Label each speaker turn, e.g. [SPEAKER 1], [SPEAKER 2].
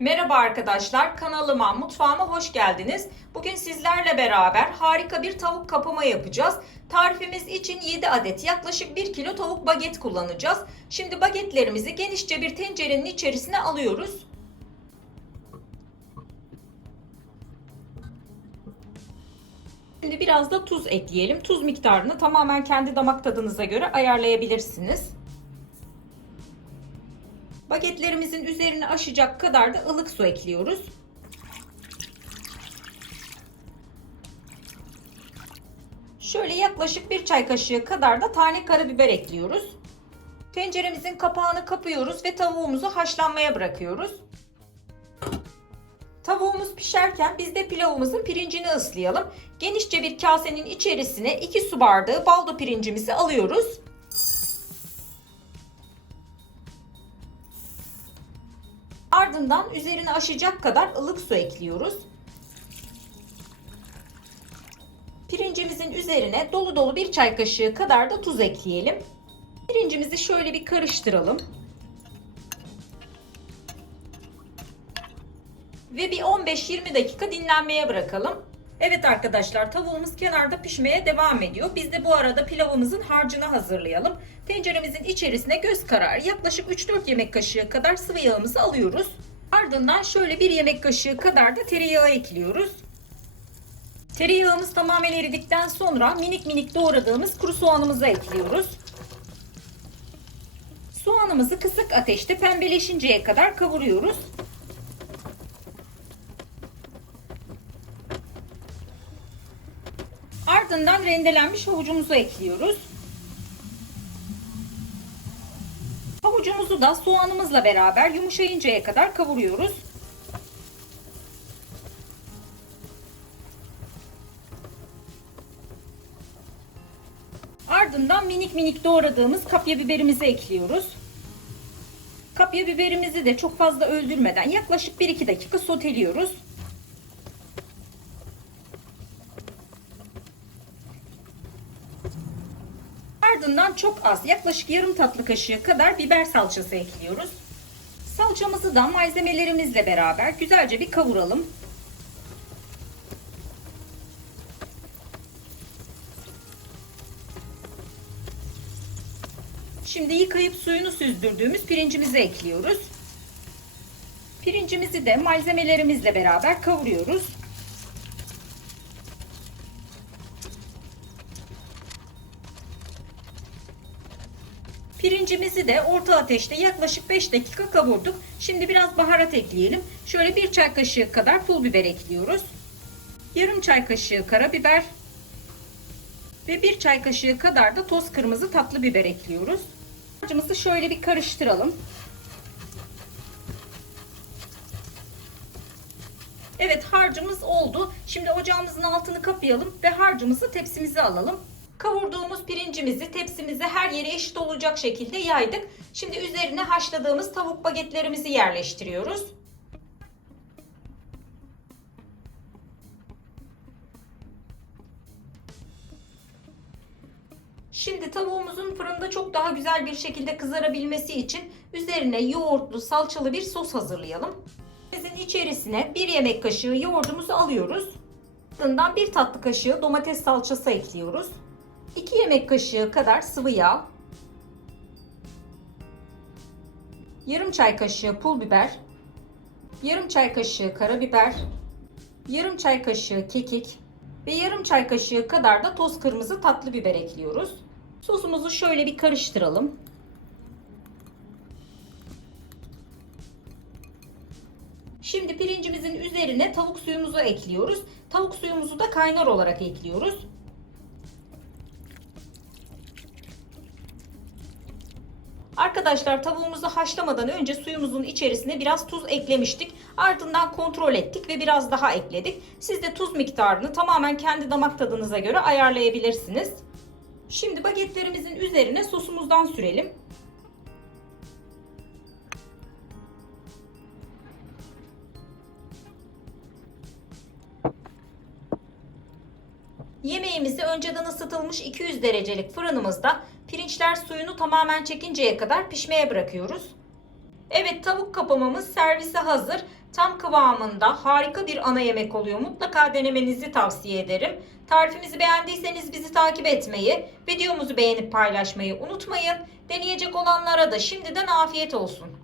[SPEAKER 1] Merhaba arkadaşlar, kanalıma, mutfağıma hoş geldiniz. Bugün sizlerle beraber harika bir tavuk kapama yapacağız. Tarifimiz için 7 adet yaklaşık 1 kilo tavuk baget kullanacağız. Şimdi bagetlerimizi genişçe bir tencerenin içerisine alıyoruz. Şimdi biraz da tuz ekleyelim. Tuz miktarını tamamen kendi damak tadınıza göre ayarlayabilirsiniz. Bagetlerimizin üzerine aşacak kadar da ılık su ekliyoruz. Şöyle yaklaşık bir çay kaşığı kadar da tane karabiber ekliyoruz. Tenceremizin kapağını kapıyoruz ve tavuğumuzu haşlanmaya bırakıyoruz. Tavuğumuz pişerken biz de pilavımızın pirincini ıslayalım. Genişçe bir kasenin içerisine 2 su bardağı baldo pirincimizi alıyoruz. Ardından üzerine aşacak kadar ılık su ekliyoruz. Pirincimizin üzerine dolu dolu bir çay kaşığı kadar da tuz ekleyelim. Pirincimizi şöyle bir karıştıralım. Ve bir 15-20 dakika dinlenmeye bırakalım. Evet arkadaşlar tavuğumuz kenarda pişmeye devam ediyor. Biz de bu arada pilavımızın harcını hazırlayalım. Tenceremizin içerisine göz kararı yaklaşık 3-4 yemek kaşığı kadar sıvı yağımızı alıyoruz. Ardından şöyle bir yemek kaşığı kadar da tereyağı ekliyoruz. Tereyağımız tamamen eridikten sonra minik minik doğradığımız kuru soğanımızı ekliyoruz. Soğanımızı kısık ateşte pembeleşinceye kadar kavuruyoruz. Ardından rendelenmiş havucumuzu ekliyoruz. Havucumuzu da soğanımızla beraber yumuşayıncaya kadar kavuruyoruz. Ardından minik minik doğradığımız kapya biberimizi ekliyoruz. Kapya biberimizi de çok fazla öldürmeden yaklaşık 1-2 dakika soteliyoruz. Ardından çok az yaklaşık yarım tatlı kaşığı kadar biber salçası ekliyoruz. Salçamızı da malzemelerimizle beraber güzelce bir kavuralım. Şimdi yıkayıp suyunu süzdürdüğümüz pirincimizi ekliyoruz. Pirincimizi de malzemelerimizle beraber kavuruyoruz. Pirincimizi de orta ateşte yaklaşık 5 dakika kavurduk. Şimdi biraz baharat ekleyelim. Şöyle bir çay kaşığı kadar pul biber ekliyoruz. Yarım çay kaşığı karabiber ve bir çay kaşığı kadar da toz kırmızı tatlı biber ekliyoruz. Harcımızı şöyle bir karıştıralım. Evet harcımız oldu. Şimdi ocağımızın altını kapayalım ve harcımızı tepsimize alalım. Kavurduğumuz pirincimizi tepsimize her yere eşit olacak şekilde yaydık. Şimdi üzerine haşladığımız tavuk bagetlerimizi yerleştiriyoruz. Şimdi tavuğumuzun fırında çok daha güzel bir şekilde kızarabilmesi için üzerine yoğurtlu salçalı bir sos hazırlayalım. Bizim içerisine bir yemek kaşığı yoğurdumuzu alıyoruz. Ardından bir tatlı kaşığı domates salçası ekliyoruz. 2 yemek kaşığı kadar sıvı yağ, yarım çay kaşığı pul biber, yarım çay kaşığı karabiber, yarım çay kaşığı kekik ve yarım çay kaşığı kadar da toz kırmızı tatlı biber ekliyoruz. Sosumuzu şöyle bir karıştıralım. Şimdi pirincimizin üzerine tavuk suyumuzu ekliyoruz. Tavuk suyumuzu da kaynar olarak ekliyoruz. Arkadaşlar tavuğumuzu haşlamadan önce suyumuzun içerisine biraz tuz eklemiştik. Ardından kontrol ettik ve biraz daha ekledik. Siz de tuz miktarını tamamen kendi damak tadınıza göre ayarlayabilirsiniz. Şimdi bagetlerimizin üzerine sosumuzdan sürelim. Yemeğimizi önceden ısıtılmış 200 derecelik fırınımızda pirinçler suyunu tamamen çekinceye kadar pişmeye bırakıyoruz. Evet tavuk kapamamız servise hazır. Tam kıvamında harika bir ana yemek oluyor. Mutlaka denemenizi tavsiye ederim. Tarifimizi beğendiyseniz bizi takip etmeyi, videomuzu beğenip paylaşmayı unutmayın. Deneyecek olanlara da şimdiden afiyet olsun.